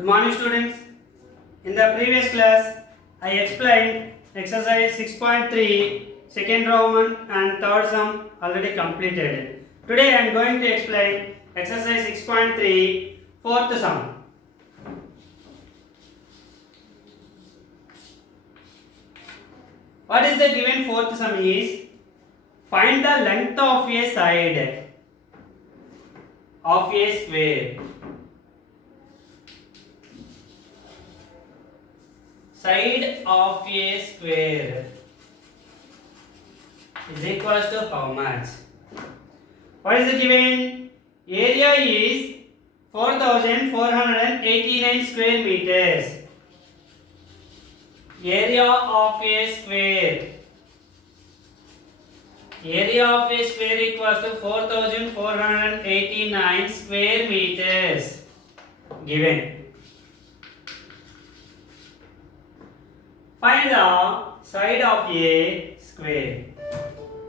Good morning, students. In the previous class, I explained exercise 6.3, second Roman and third sum already completed. Today I am going to explain exercise 6.3, fourth sum. What is the given fourth sum is, find the length of a side of a square. Side of a square is equals to how much? What is the given? Area is 4489 square meters. Area of a square. Area of a square equals to 4489 square meters. Given. Find the side of a square.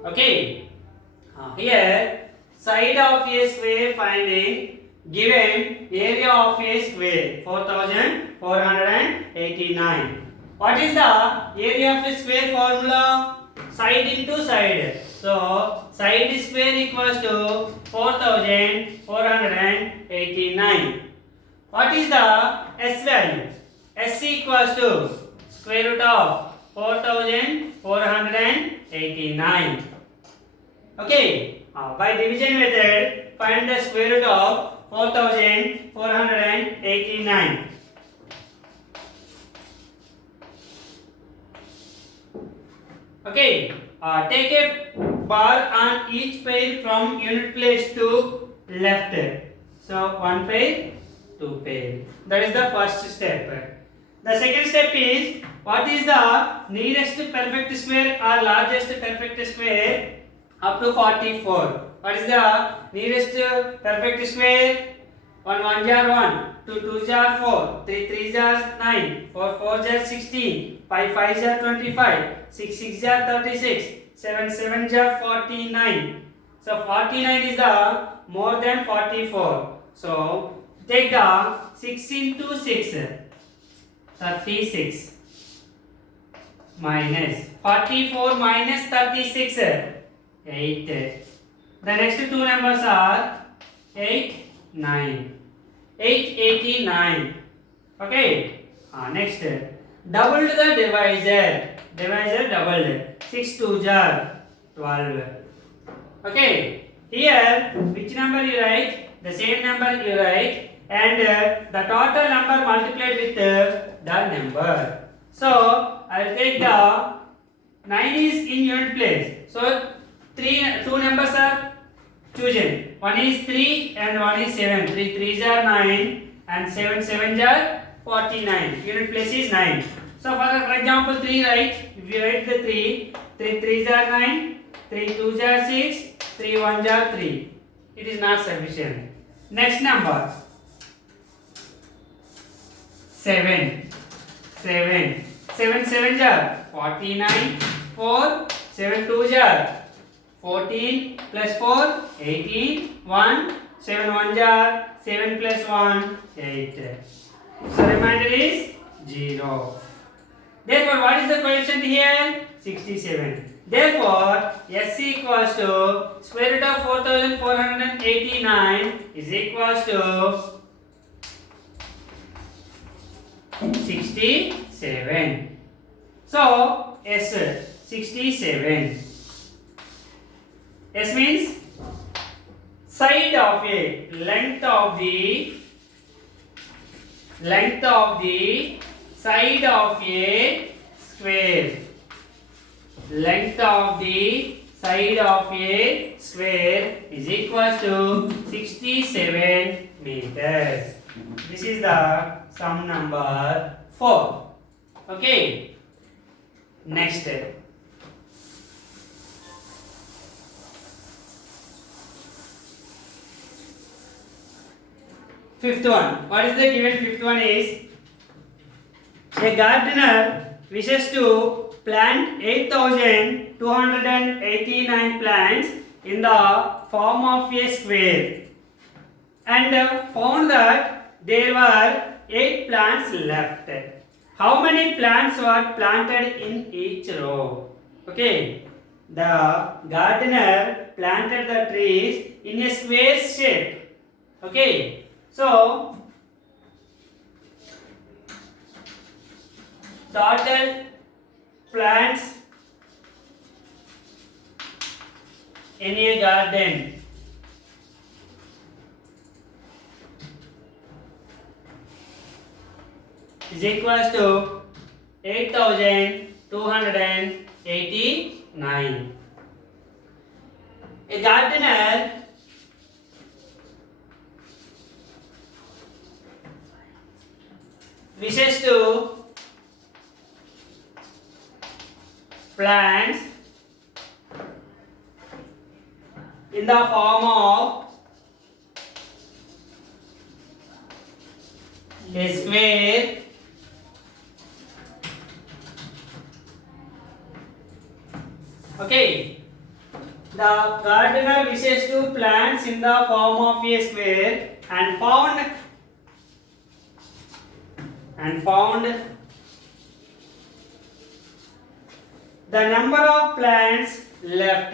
Okay. Here, side of a square finding, given area of a square 4489. What is the area of a square formula? Side into side. So, side square equals to 4489. What is the S value? S equals to square root of 4489. Okay. By division method, find the square root of 4489. Okay. Take a bar on each pair from unit place to left. So one pair, two pair. That is the first step. The second step is, what is the nearest perfect square or largest perfect square up to 44? What is the nearest perfect square? 1 1 jar 1, 2 2 jar 4, 3 3 jar 9, 4 4 jar 16, 5 5 jar 25, 6 6 jar 36, 7 7 jar 49. So 49 is the more than 44. So take the 6 into 6. 36 minus 44 minus 36, 8. The next two numbers are 8, 9. 889. Okay. Next, double the divisor. Divisor doubled. 6 2 jar 12. Okay. Here, which number you write? The same number you write, and the total number multiplied with the number. So I will take the 9 is in unit place. So two numbers are chosen. One is 3 and one is 7. 3 3s are 9 and 7 7s are 49. Unit place is 9. So for example 3, right? If you write the 3, 3 3s are 9, 3 2s are 6, 3 1s are 3. It is not sufficient. Next number 7. 7 7s are 49. 4 7 2s are 14 plus 4 18. 1 7 1s are 7 plus 1 8. So remainder is 0. Therefore, what is the coefficient here? 67. Therefore, S equals to square root of 4489 is equals to 67. So, S 67. S means side of a length of the side of a square. Length of the side of a square is equal to 67 meters. This is the sum number 4. Okay. Next. Fifth one. What is the given fifth one is, a gardener wishes to plant 8,289 plants in the form of a square and found that there were 8 plants left. How many plants were planted in each row? Okay, the gardener planted the trees in a square shape. Okay, so total plants in a garden is equals to 8,289. A gardener wishes to plant in the form of a square okay. The gardener wishes to plants in the form of a square and found the number of plants left.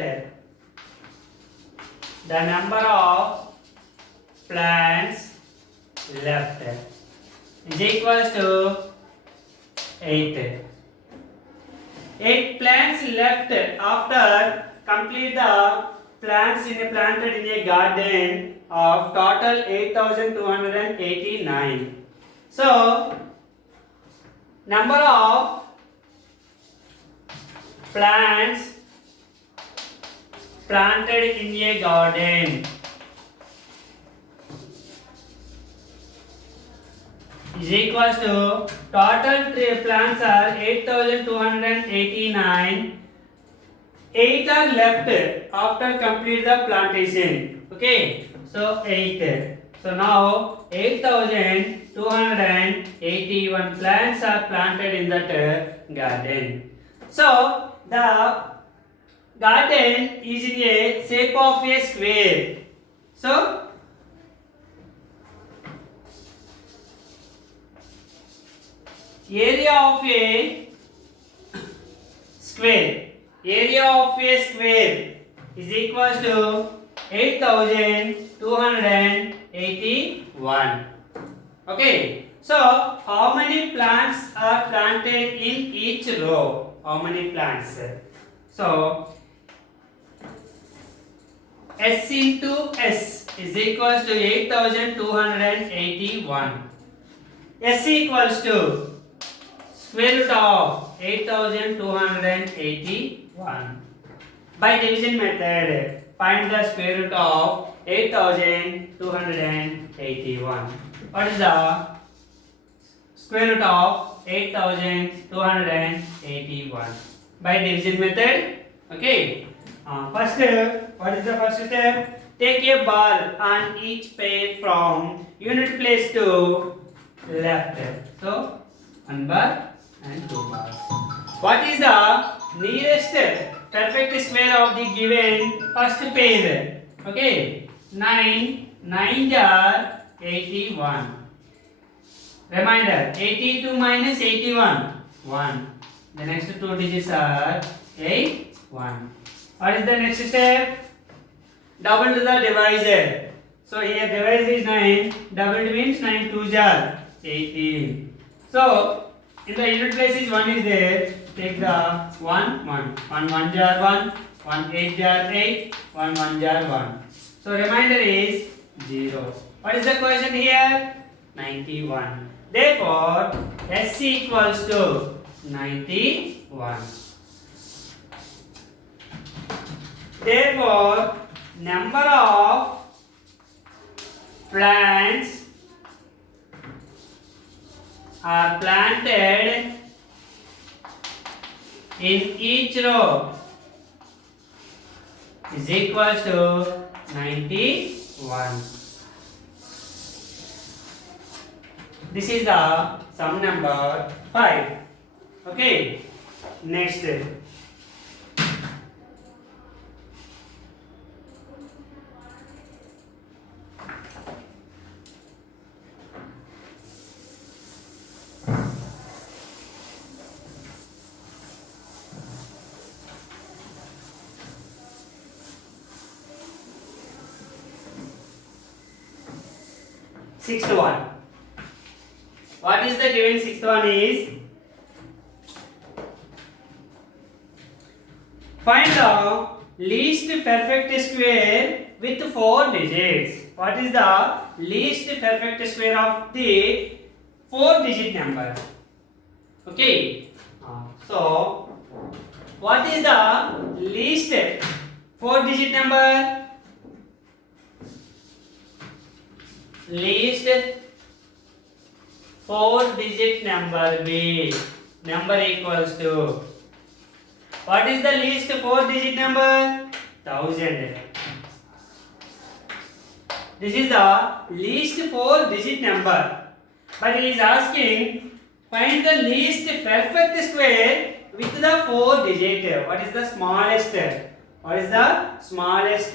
The number of plants left is equals to 8. 8 plants left after complete the plants planted in a garden of total 8,289. So number of plants planted in a garden is equals to total plants are 8,289. 8 are left after complete the plantation. Okay, so 8. So now 8,281 plants are planted in that garden. So the garden is in a shape of a square. So area of a square is equals to 8,281. Okay, so how many plants are planted in each row? How many plants? So S into S is equals to 8,281. S equals to square root of 8,281. By division method, find the square root of 8,281. What is the square root of 8,281? By division method. Okay. First, what is the first step? Take a ball on each pair from unit place to left. So, one bar and two bars. What is the nearest perfect square of the given first pair? Okay, 9 are 81. Reminder, 82 minus 81, 1. The next two digits are 8, 1. What is the next step? Double to the divisor. So here divisor is 9, double means 9 2s are 18. So in the unit place is 1 is there. Take the 1 1 1 1 jar 1 1 8 jar 8 1 1 jar 1. So remainder is 0. What is the question here? 91. Therefore S equals to 91. Therefore number of plants are planted in each row is equal to 91. This is the sum number 5. Okay. Next. sixth one. What is the given sixth one is, find the least perfect square with 4 digits. What is the least perfect square of the 4-digit number? Okay. So, what is the least 4-digit number? Least 4-digit number B. Number equals to. What is the least 4-digit number? 1000. This is the least 4-digit number. But he is asking, find the least perfect square with the 4-digit. What is the smallest? What is the smallest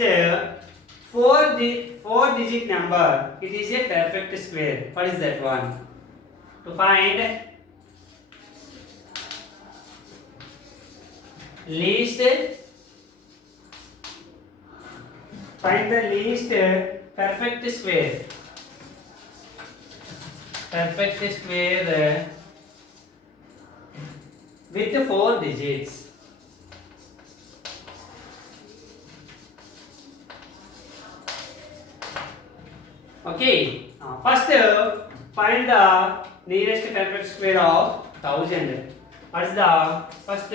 4-digit number? It is a perfect square. What is that one? To find least, find the least perfect square. Perfect square with 4 digits. Okay. First, find the nearest perfect square of 1000. What is the first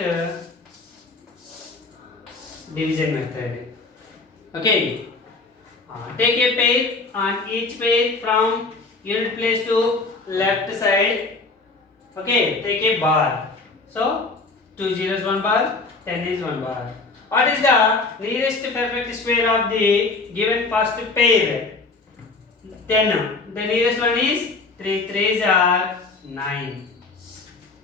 division method? Okay. Take a pair on each pair from unit place to left side. Okay. Take a bar. So 2 zeros 1 bar, 10 is 1 bar. What is the nearest perfect square of the given first pair? 10. The nearest one is 3 3s are 9.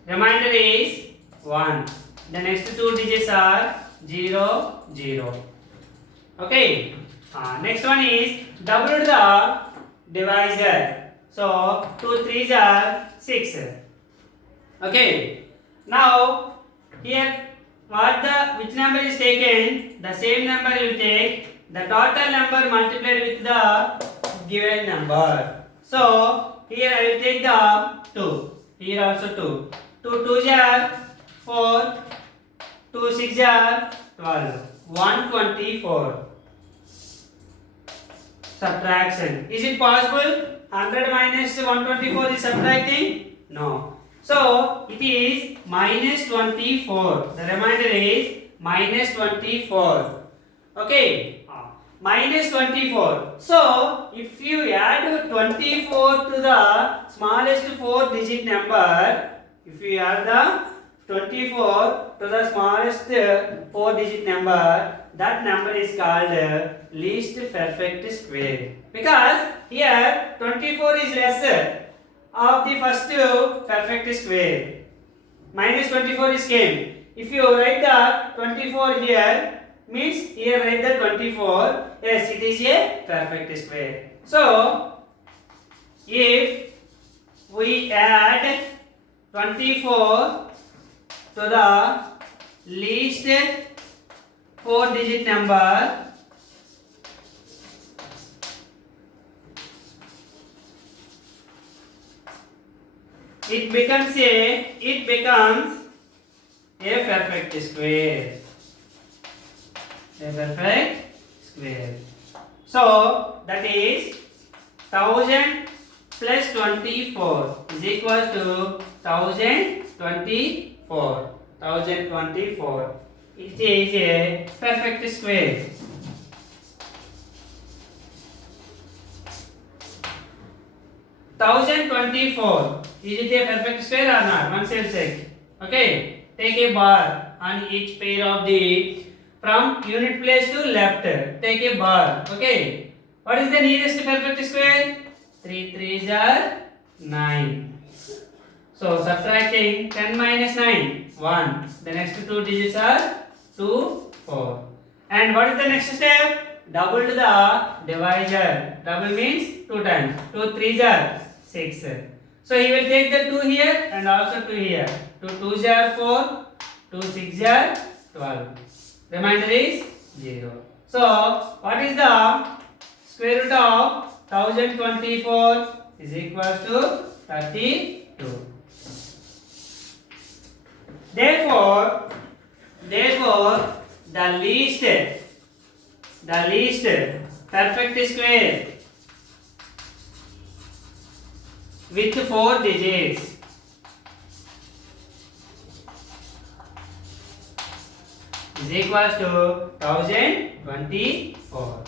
Remainder is 1. The next 2 digits are 0 0. Okay. Next one is double the divisor. So 2 3s are 6. Okay. Now here which number is taken? The same number you take. The total number multiplied with the given number. So here I will take the 2. Here also 2. 2 2s are 4. 2 6 are 12. 124. Subtraction. Is it possible? 100 minus 124 is subtracting? No. So it is minus 24. The remainder is minus 24. Okay. Minus 24. So if you add 24 to the smallest 4-digit number, if you add the 24 to the smallest 4-digit number, that number is called least perfect square. Because here 24 is lesser of the first perfect square. Minus 24 is came. If you write the 24 here, means here write the 24. Yes, it is a perfect square. So if we add 24 to the least 4-digit number, it becomes a perfect square. A perfect square. So that is 1000 plus 24 is equal to 1024. 1024. It is a perfect square. Thousand 24. Is it a perfect square or not? Once you check. Okay. Take a bar on each pair of the from unit place to left. Take a bar. Okay. What is the nearest perfect square? 3 3s are 9. So subtracting 10 minus 9, 1. The next 2 digits are 2, 4. And what is the next step? Double the divisor. Double means 2 times. 2 3s are 6. So he will take the 2 here and also 2 here. 2 2s are 4. 2 6s are 12. Remainder is 0. So what is the square root of 1024? is equal to 32. Therefore, the least perfect square with 4 digits is equal to 1024.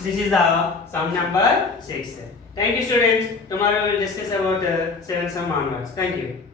This is the sum number 6. Thank you, students. Tomorrow we will discuss about 7 sum onwards. Thank you.